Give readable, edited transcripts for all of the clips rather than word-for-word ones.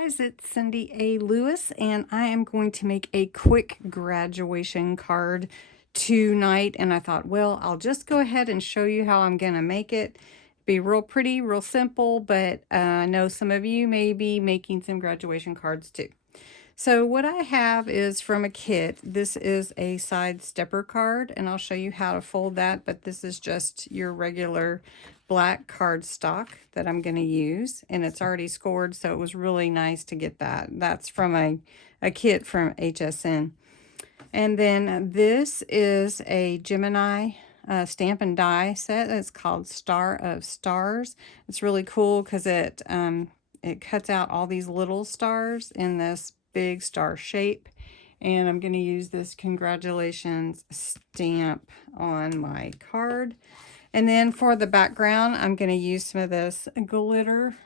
guys, it's Cindy A. Lewis, and I am going to make a quick graduation card tonight. And I thought, well, I'll just go ahead and show you how I'm going to make it. Be real pretty, real simple, but I know some of you may be making some graduation cards too. So what I have is from a kit. This is a side stepper card, and I'll show you how to fold that, but this is just your regular black cardstock that I'm going to use, and it's already scored, so it was really nice to get that. That's from a kit from HSN. And then this is a Gemini stamp and die set. It's called Star of Stars. It's really cool because it cuts out all these little stars in this big star shape, and I'm going to use this congratulations stamp on my card. And then for the background, I'm going to use some of this glitter,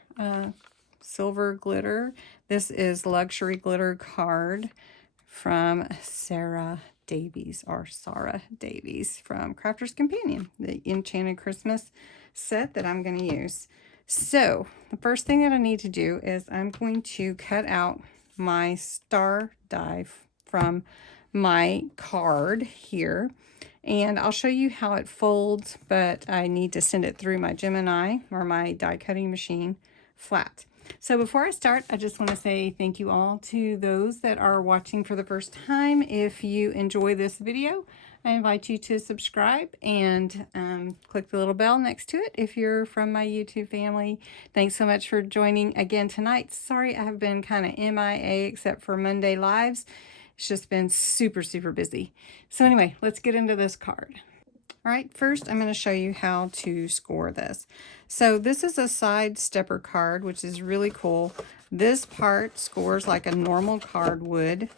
silver glitter. This is luxury glitter card from Sarah Davies from Crafter's Companion, the Enchanted Christmas set that I'm going to use. So the first thing that I need to do is I'm going to cut out my star die from my card here, and I'll show you how it folds, but I need to send it through my Gemini or my die cutting machine flat. So before I start, I just want to say thank you all to those that are watching for the first time. If you enjoy this video, I invite you to subscribe and click the little bell next to it if you're from my YouTube family. Thanks so much for joining again tonight. Sorry, I have been kind of MIA except for Monday lives. It's just been super, super busy. So anyway, let's get into this card. All right, first I'm going to show you how to score this. So this is a side stepper card, which is really cool. This part scores like a normal card would.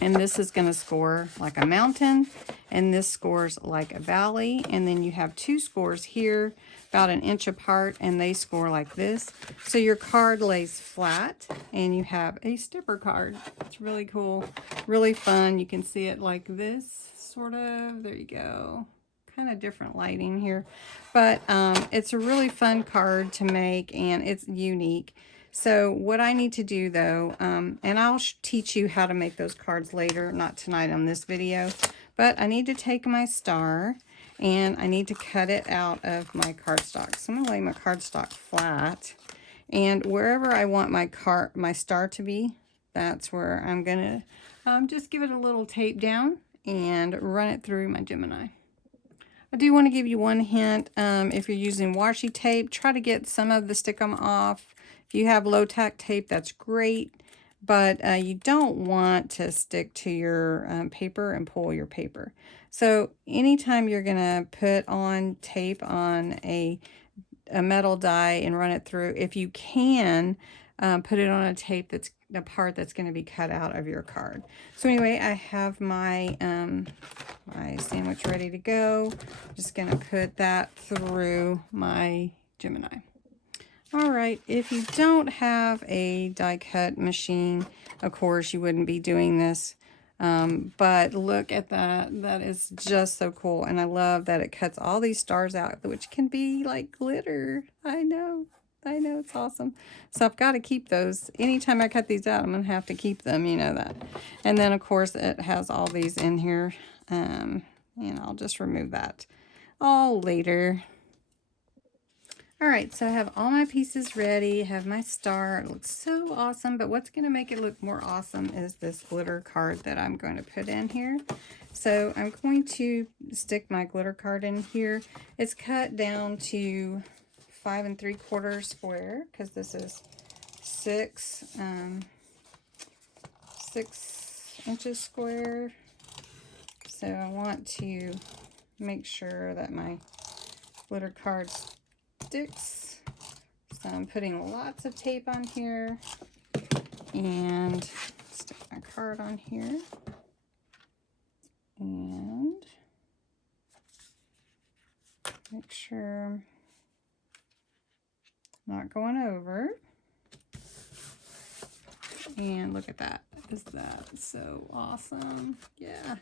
And this is going to score like a mountain, and this scores like a valley. And then you have two scores here about an inch apart, and they score like this. So your card lays flat, and you have a stepper card. It's really cool, really fun. You can see it like this, sort of. There you go. Kind of different lighting here. But it's a really fun card to make, and it's unique. So what I need to do though, and I'll teach you how to make those cards later, not tonight on this video, but I need to take my star and I need to cut it out of my cardstock. So I'm going to lay my cardstock flat, and wherever I want my star to be, that's where I'm going to just give it a little tape down and run it through my Gemini. I do want to give you one hint. If you're using washi tape, try to get some of the stickum off. If you have low-tack tape, that's great, but you don't want to stick to your paper and pull your paper. So anytime you're going to put on tape on a metal die and run it through, if you can, put it on a tape that's the part that's going to be cut out of your card. So anyway, I have my my sandwich ready to go. Just going to put that through my Gemini. All right, if you don't have a die cut machine, of course you wouldn't be doing this, but look at that. That is just so cool, and I love that it cuts all these stars out, which can be like glitter. I know, it's awesome. So I've got to keep those. Anytime I cut these out, I'm going to have to keep them, you know that. And then, of course, it has all these in here, and I'll just remove that all later. All right, so I have all my pieces ready. I have my star. It looks so awesome, but what's going to make it look more awesome is this glitter card that I'm going to put in here. So I'm going to stick my glitter card in here. It's cut down to 5 3/4 square because this is 6 inches square. So I want to make sure that my glitter card sticks. So I'm putting lots of tape on here and stick my card on here and make sure I'm not going over. And look at that. Is that so awesome? Yeah.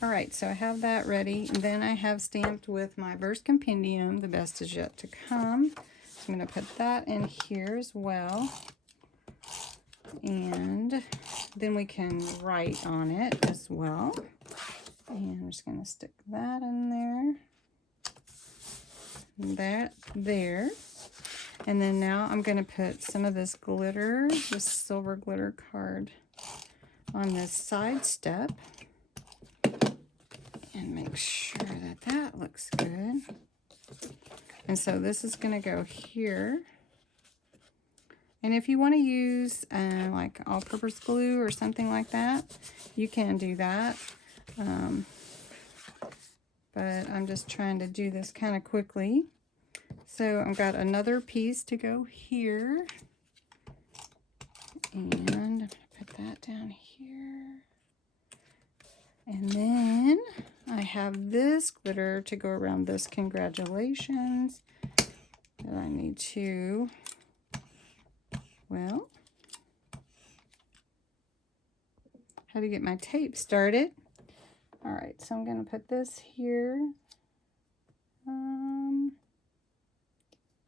All right, so I have that ready. And then I have stamped with my Verse Compendium, The Best Is Yet to Come. So I'm going to put that in here as well. then we can write on it as well. And I'm just going to stick that in there. That there. And then now I'm going to put some of this glitter, this silver glitter card, on this side step. And make sure that that looks good. And so this is going to go here. And if you want to use like all-purpose glue or something like that, you can do that. But I'm just trying to do this kind of quickly. So I've got another piece to go here. And I'm going to put that down here. And then I have this glitter to go around this congratulations that I need to, well, how to get my tape started. All right, so I'm going to put this here.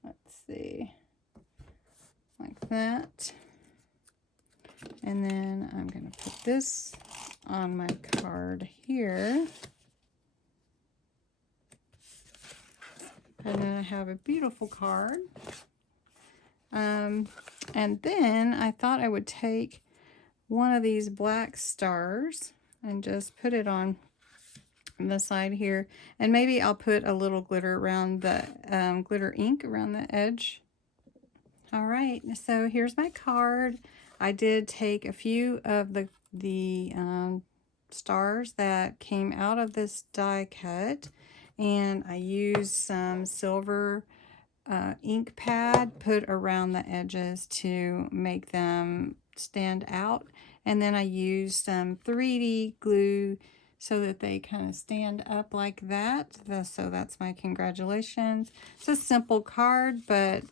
Let's see, like that. And then I'm going to put this on my card here. And then I have a beautiful card. And then I thought I would take one of these black stars and just put it on the side here. And maybe I'll put a little glitter around the glitter ink around the edge. All right, so here's my card. I did take a few of the stars that came out of this die cut, and I used some silver ink pad put around the edges to make them stand out, and then I used some 3D glue so that they kind of stand up like that. So that's my congratulations. It's a simple card, but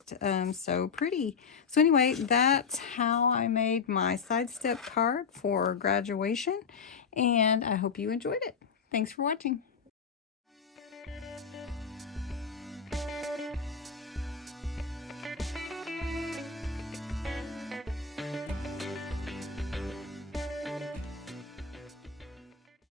so pretty. So anyway, that's how I made my sidestep card for graduation, and I hope you enjoyed it. Thanks for watching.